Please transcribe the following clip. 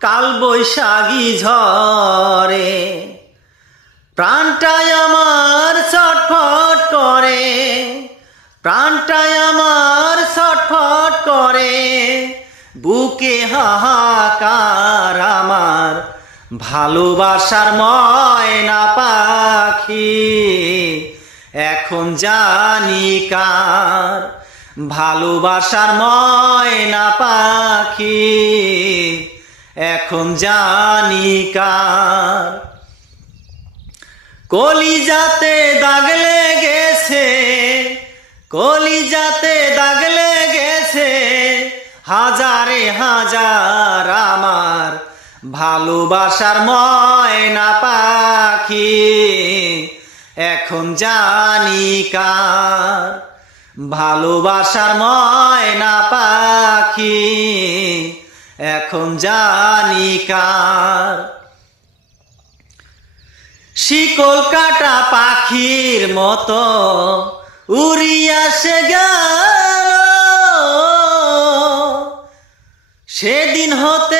কাল বৈশাখী ঝরে প্রাণটাই আমার ছটফট করে, প্রাণটাই আমার ছটফট করে, বুকে হাহাকার আমার ভালোবাসার ময়না পাখি এখন জানি কার, ভালোবাসার ময়না পাখি এখন জানি কার। কলিজাতে দাগ লেগেছে, কলিজাতে দাগ লেগেছে, হাজারে হাজার আমার ভালোবাসার ময়না পাখি এখন জানি কার, ভালোবাসার ময়না পাখি এখন জানি কার। শিকল কাটা পাখির মতো উড়িয়া সে গেল, সেদিন হতে